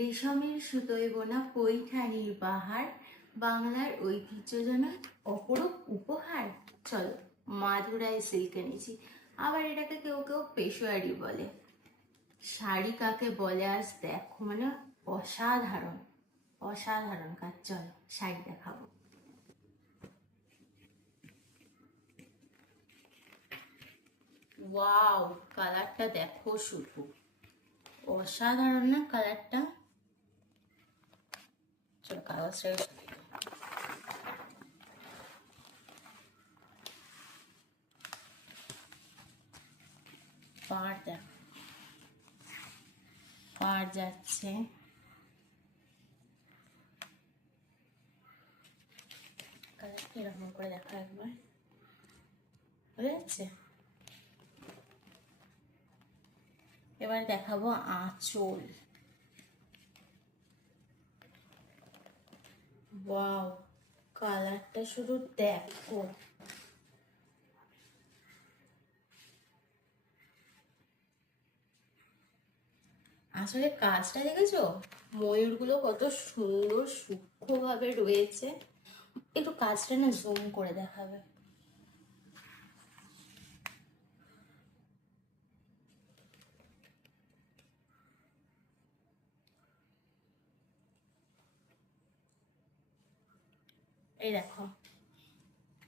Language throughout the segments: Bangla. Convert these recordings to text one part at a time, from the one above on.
রেশমের সুতোয় বোনা পৈঠানির বাহার, বাংলার ঐতিহ্যজনক অপরূপ উপহার। চলো, মাদুরাই সিল্ক এনেছি। আবার এটাকে কেউ কেউ পেশোয়ারি বলে। শাড়ি কাকে বলে আজ দেখো, মানে অসাধারণ অসাধারণ কাজ। চলো শাড়ি দেখাবো। ওয়াও, কালারটা দেখো শুধু, অসাধারণ না কালারটা? চলো কাগজটা পাড় দেখো, পাড় যাচ্ছে। কালারটা এরকম করে দেখা একবার, বুঝা যাচ্ছে? এবার দেখাবো আঁচল। ওয়াও, কালারটা শুধু দেখো। আসলে কাজটা দেখেছো, ময়ূরগুলো কত সুন্দর সূক্ষ্মভাবে রয়েছে। একটু কাজটা না জুম করে দেখাবে। এই দেখো,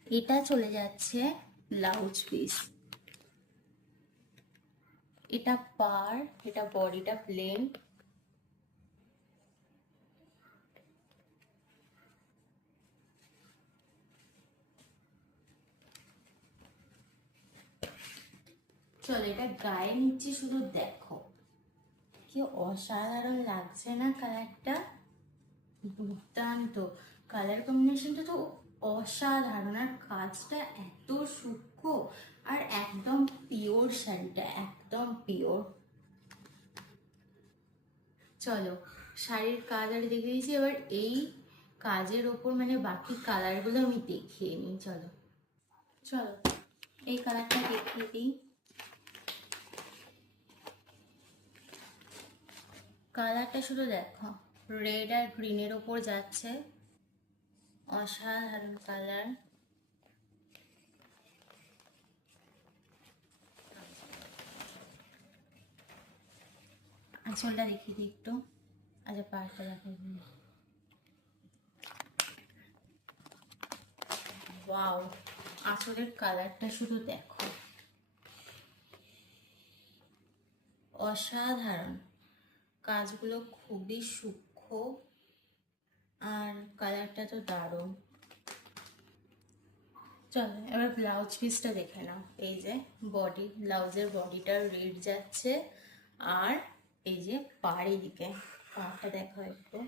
এটা চলে যাচ্ছে ব্লাউজ পিস, এটা পার, এটা বডিটা প্লেন। চলো এটা গায়ে নিচ্ছি, শুধু দেখো কি অসাধারণ লাগছে না কালারটা? দুর্দান্ত কালার কম্বিনেশনটা তো অসাধারণ, আর কাজটা এত সূক্ষ্ম, আর একদম পিওর শাড়িটা, একদম পিওর। চলো শাড়ির কালার দেখে দিয়েছি, এবার এই কাজের ওপর মানে বাকি কালারগুলো আমি দেখিয়ে নিই। চলো চলো এই কালারটা দেখিয়ে দিই। কালারটা শুধু দেখো, রেড আর গ্রিনের ওপর যাচ্ছে, অসাধারণ কালার। আঁচলটা দেখিয়ে দিই একটু। আচ্ছা পাড়টা দেখো। ওয়াও, আঁচলের কালারটা শুধু দেখো, অসাধারণ। কাজগুলো খুবই সূক্ষ্ম, আর কালারটা তো দারুণ। চলো এবার ব্লাউজ পিসটা দেখে নাও। এই যে বডি, ব্লাউজের বডিটা রেড যাচ্ছে, আর এই যে পাড়ি দিকে, পাড়টা দেখো একটু।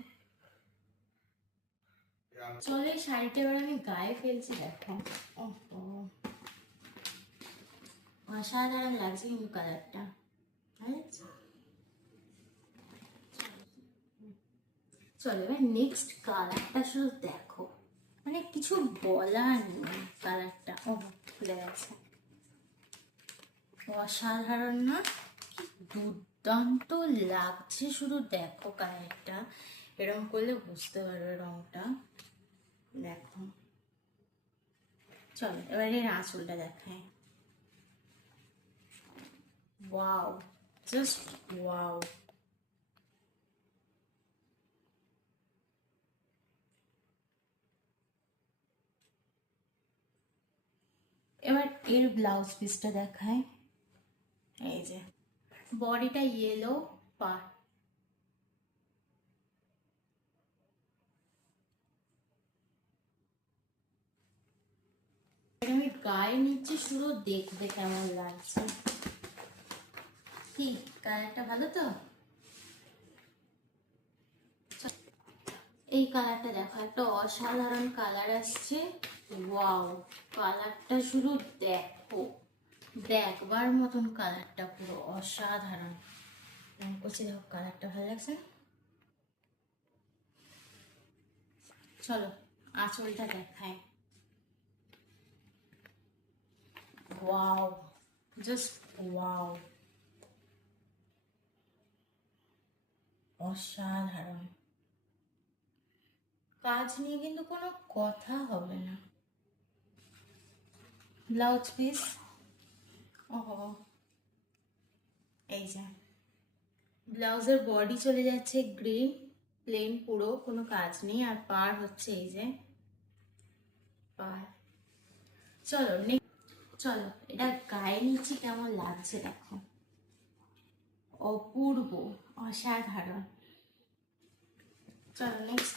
চলো এই শাড়িটা এবার আমি গায়ে ফেলছি, দেখো। অসাধারণ লাগছে কিন্তু কালারটা, চলো এবার নেক্সট কালারটা শুধু দেখো, মানে কিছু বলার নেই। কালারটা খুলে গেছে, অসাধারণ না? কি দুর্দান্ত লাগছে, শুধু দেখো কালারটা। এরকম করলে বুঝতে পারবে রংটা, দেখো। চলো এবার এর আঁচলটা দেখায়। Wow, just wow. এবার এর ব্লাউজ পিসটা দেখায়। এই যে বডিটা ইয়েলো, পা আমি গায়ে নিচ্ছি, শুধু দেখবে কেমন লাগছে। কি কালারটা ভালো তো? এই কালারটা দেখো, একটা অসাধারণ কালার আসছে। ওয়াও, কালারটা শুধু দেখো, দেখবার মতন কালারটা, পুরো অসাধারণ। করছি দেখো, কালারটা ভালো লাগছে। চলো আঁচলটা দেখায়। ওয়াও, জাস্ট ওয়াও, অসাধারণ। কাজ নিয়ে কিন্তু কোনো কথা হবে না। ব্লাউজ পিস, ওহো, এই যে ব্লাউজের বডি চলে যাচ্ছে গ্রিন, প্লেন, পুরো কোনো কাজ নেই। আর পার হচ্ছে এই যে পার। চলো চলো এটা গায়ে নিচ্ছি, কেমন লাগছে দেখো, অপূর্ব, অসাধারণ। চলো নেক্সট।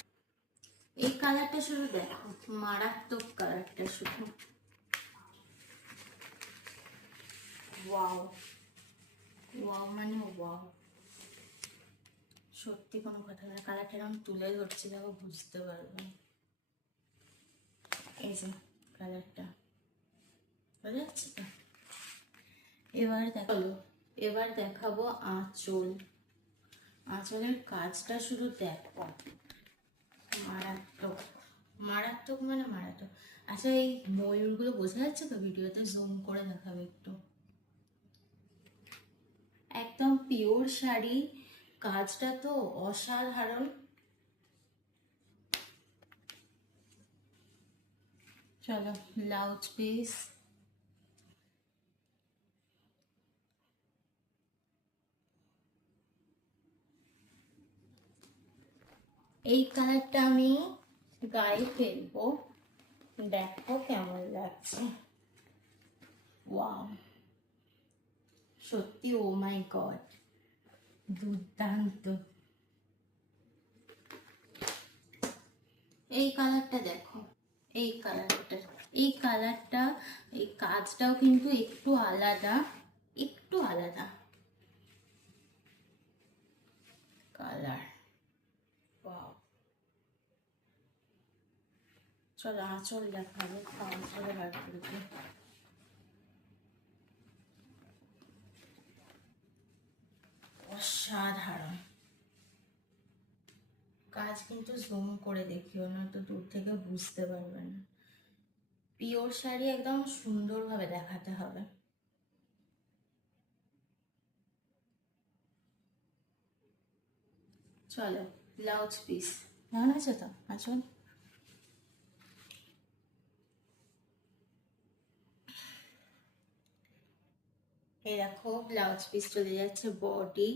এই কালারটা শুধু দেখো, মারাত্মক কালারটা শুধু, ওয়াও ওয়াও মানে ওয়াও, সত্যি কোনো কথা না। কালারটা এরকম তুলে ধরছি দেখো, বুঝতে পারবে। এই যে কালারটা বোঝা যাচ্ছে তো। এবার দেখাবো আঁচল। আঁচলের কাজটা শুধু দেখো, মারাত্মক, মারাত্মক মানে মারাত্মক। আচ্ছা এই ময়ূরগুলো বোঝা যাচ্ছে তো? ভিডিওতে জুম করে দেখাবে একটু। একদম পিওর শাড়ি, কাজটা তো অসাধারণ। চলো ব্লাউজ পিস, এই কালারটা আমি গায়ে ফেলবো, দেখো কেমন লাগছে। ওয়াও, সত্যি, ও মাই গড, দুর্দান্ত। এই কালারটা দেখো, এই কালারটা, এই কালারটা, এই কাজটাও কিন্তু একটু আলাদা, একটু আলাদা কালার। ওয়াও। চলো আঁচল দেখাবো, আঁচলে বার করে দিই। অসাধারণ কাজ, কিন্তু জুম করে দেখিও না তো, দূর থেকে বুঝতে পারবে না। পিওর শাড়ি একদম সুন্দরভাবে দেখাতে হবে। চলো ব্লাউজ পিস, কেমন আছে তো আঁচল? এই দেখো ব্লাউজ পিস চলে যাচ্ছে, বডি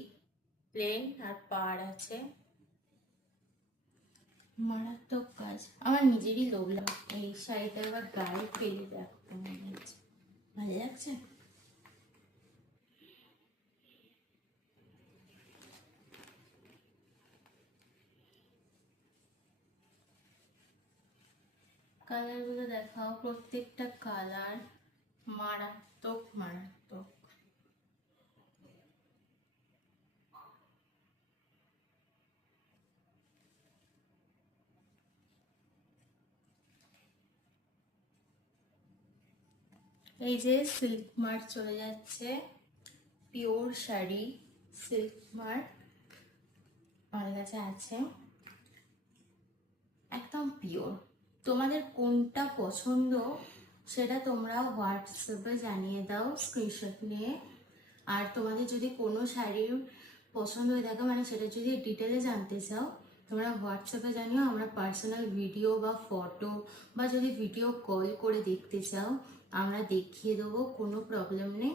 প্লেন আর পাড় আছে, মারাত্মক কাজ। আমার নিজেরই লোভ লাগে এই শাড়িটা এবার গায়ে ফেলে, দেখো কেমন লাগছে, ভালো লাগছে। কালারগুলো দেখাও, প্রত্যেকটা কালার মারাত্মক মারাত্মক। এই যে সিল্ক মার্ক চলে যাচ্ছে, পিওর শাড়ি, সিল্ক মার্ক আমার কাছে আছে, একদম পিওর। তোমাদের কোনটা পছন্দ সেটা তোমরা হোয়াটসঅ্যাপে জানিয়ে দাও স্ক্রিনশট নিয়ে। আর তোমাদের যদি কোনো শাড়ির পছন্দ হয়ে থাকে, মানে সেটা যদি ডিটেলে জানতে চাও, তোমরা হোয়াটসঅ্যাপে জানিও। আমরা পার্সোনাল ভিডিও বা ফটো বা যদি ভিডিও কল করে দেখতে চাও, আমরা দেখিয়ে দেবো, কোনো প্রবলেম নেই।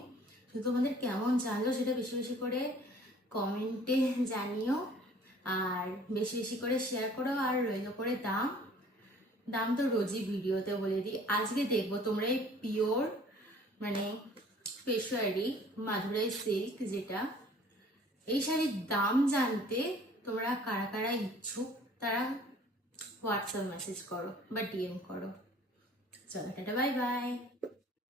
শুধু তোমাদের কেমন জানলো সেটা বেশি বেশি করে কমেন্টে জানিও, আর বেশি বেশি করে শেয়ার করো। আর রইল করে দাম, দাম তো রোজই ভিডিওতে বলে দিই। আজকে দেখবো তোমরা এই পিওর মানে পেশোয়ারি মাদুরাই সিল্ক, যেটা এই শাড়ির দাম জানতে তোমরা কারা কারা ইচ্ছুক তারা হোয়াটসঅ্যাপ মেসেজ করো বা ডিএম করো। চলো টাটা, বাই বাই।